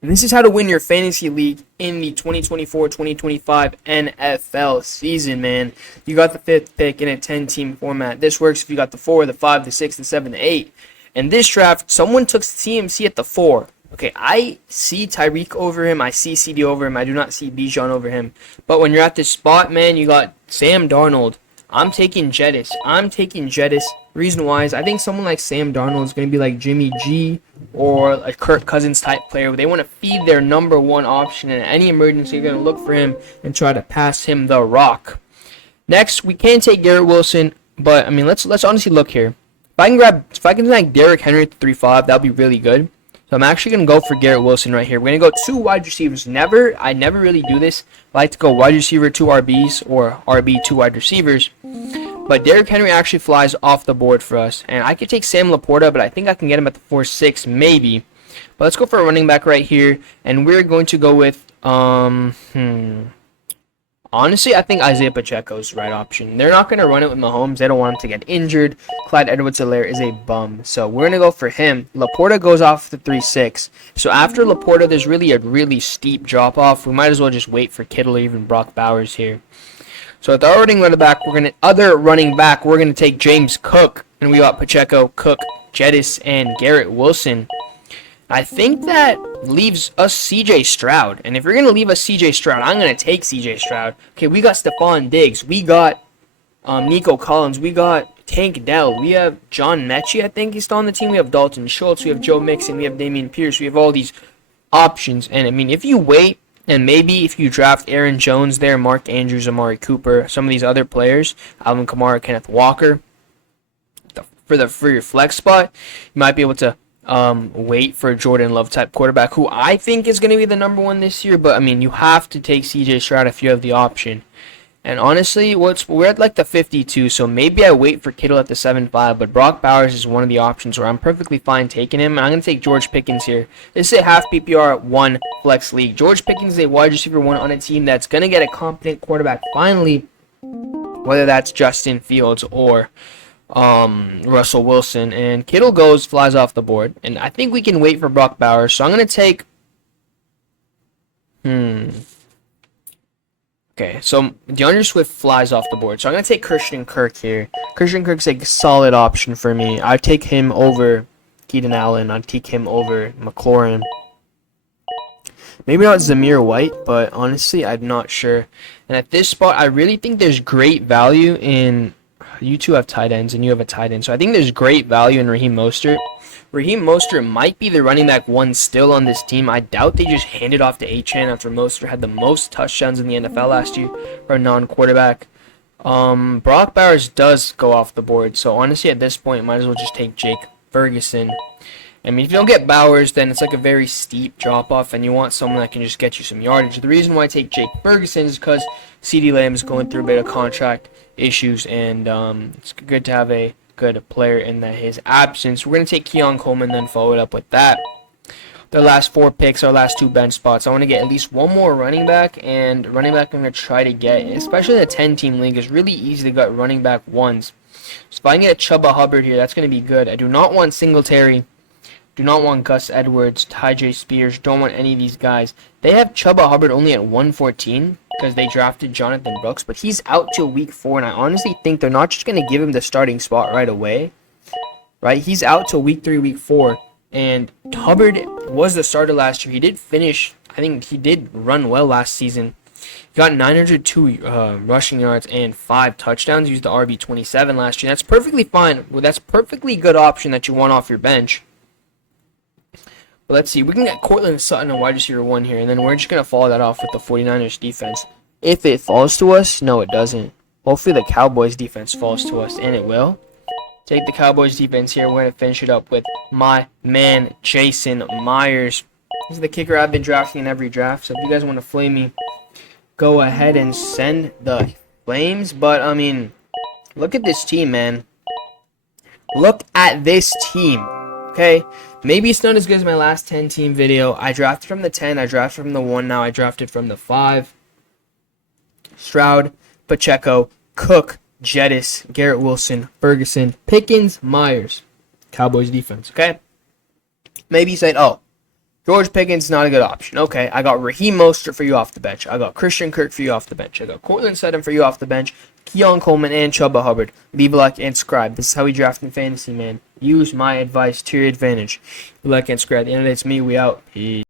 And this is how to win your fantasy league in the 2024-2025 NFL season, man. You got the 5th pick in a 10-team format. This works if you got the 4, the 5, the 6, the 7, the 8. In this draft, someone took CMC at the 4. Okay, I see Tyreek over him. I see CD over him. I do not see Bijan over him. But when you're at this spot, man, you got Sam Darnold. I'm taking Jettis. Reason why is I think someone like Sam Darnold is going to be like Jimmy G or a Kirk Cousins type player. They want to feed their number one option, and in any emergency, you're going to look for him and try to pass him the rock. Next, we can take Garrett Wilson, but I mean, let's honestly look here. If I can snag Derrick Henry at 3-5, that'd be really good. So I'm actually going to go for Garrett Wilson right here. We're going to go 2 wide receivers. I never really do this. I like to go wide receiver, 2 RBs, or RB, 2 wide receivers. But Derrick Henry actually flies off the board for us. And I could take Sam Laporta, but I think I can get him at the 4-6, maybe. But let's go for a running back right here. And we're going to go with, honestly, I think Isaiah Pacheco is the right option. They're not going to run it with Mahomes. They don't want him to get injured. Clyde Edwards-Helaire is a bum. So we're going to go for him. Laporta goes off the 3-6. So after Laporta, there's really a really steep drop-off. We might as well just wait for Kittle or even Brock Bowers here. So with our running back, we're going to take James Cook. And we got Pacheco, Cook, Jettis, and Garrett Wilson. I think that leaves us CJ Stroud. And if you're going to leave us CJ Stroud, I'm going to take CJ Stroud. Okay, we got Stephon Diggs. We got Nico Collins. We got Tank Dell. We have John Mechie, I think he's still on the team. We have Dalton Schultz. We have Joe Mixon. We have Dameon Pierce. We have all these options. And, I mean, if you wait, and maybe if you draft Aaron Jones there, Mark Andrews, Amari Cooper, some of these other players, Alvin Kamara, Kenneth Walker, for your flex spot, you might be able to wait for a Jordan Love type quarterback who I think is going to be the number 1 this year. But I mean, you have to take CJ Stroud if you have the option. And honestly, we're at like the 52, so maybe I wait for Kittle at the 7-5. But Brock Bowers is one of the options where I'm perfectly fine taking him. And I'm going to take George Pickens here. This is a half PPR 1 flex league. George Pickens is a wide receiver 1 on a team that's going to get a competent quarterback finally, whether that's Justin Fields or Russell Wilson. And Kittle flies off the board, and I think we can wait for Brock Bowers. So I'm gonna take okay, so DeAndre Swift flies off the board, so I'm gonna take Christian Kirk here. Christian Kirk's a solid option for me. I'd take him over Keenan Allen. I'd take him over McLaurin. Maybe not Zamir White, but honestly, I'm not sure. And at this spot, I really think there's great value in. You two have tight ends, and you have a tight end. So I think there's great value in Raheem Mostert. Raheem Mostert might be the running back 1 still on this team. I doubt they just handed off to Achane after Mostert had the most touchdowns in the NFL last year for a non-quarterback. Brock Bowers does go off the board. So honestly, at this point, might as well just take Jake Ferguson. I mean, if you don't get Bowers, then it's like a very steep drop-off, and you want someone that can just get you some yardage. The reason why I take Jake Ferguson is because CeeDee Lamb is going through a bit of contract issues, and it's good to have a good player in his absence. We're going to take Keon Coleman, then follow it up with that. The last 4 picks, our last 2 bench spots. I want to get at least 1 more running back, and running back I'm going to try to get, especially in a 10-team league, is really easy to get running back 1s. So if I can get Chuba Hubbard here, that's going to be good. I do not want Singletary. Do not want Gus Edwards, Tyjae Spears. Don't want any of these guys. They have Chuba Hubbard only at 114 because they drafted Jonathan Brooks, but he's out till week 4, and I honestly think they're not just going to give him the starting spot right away. Right? He's out till week 3, week 4, and Hubbard was the starter last year. He did finish. I think he did run well last season. He got 902 rushing yards and 5 touchdowns. He used the RB27 last year. That's perfectly fine. Well, that's a perfectly good option that you want off your bench. But let's see. We can get Cortland Sutton on wide receiver 1 here, and then we're just going to follow that off with the 49ers defense. If it falls to us, no, it doesn't. Hopefully the Cowboys defense falls to us, and it will. Take the Cowboys defense here. We're going to finish it up with my man, Jason Myers. This is the kicker I've been drafting in every draft, so if you guys want to flame me, go ahead and send the flames. But, I mean, look at this team, man. Look at this team. Okay, maybe it's not as good as my last 10-team video. I drafted from the 10, I drafted from the 1, now I drafted from the 5. Stroud, Pacheco, Cook, Jettis, Garrett Wilson, Ferguson, Pickens, Myers. Cowboys defense, okay? Maybe you said, oh, George Pickens, not a good option. Okay, I got Raheem Mostert for you off the bench. I got Christian Kirk for you off the bench. I got Cortland Sutton for you off the bench. Keon Coleman and Chuba Hubbard. Leave a like and subscribe. This is how we draft in fantasy, man. Use my advice to your advantage. Like and subscribe. At the end of the day, it's me. We out. Peace.